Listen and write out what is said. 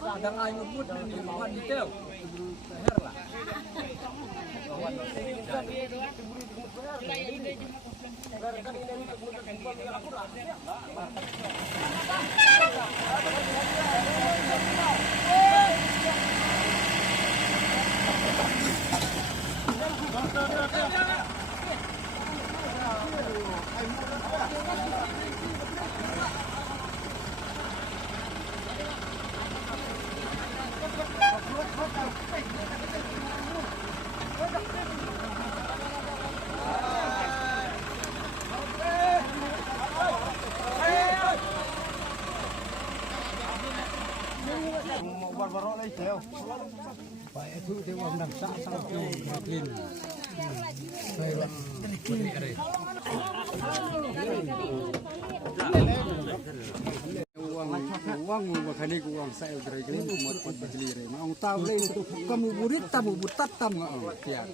Kadang air ngebut di luar detail. Leher lah. Barbarok lấy theo. Phải thu theo ông đằng xã sang châu tin. Đây là cái này. Uang makanya uang saya dari ini umat pembeli ini. Mau tahu lain itu kamu burit tamu butat tamu. Tiang.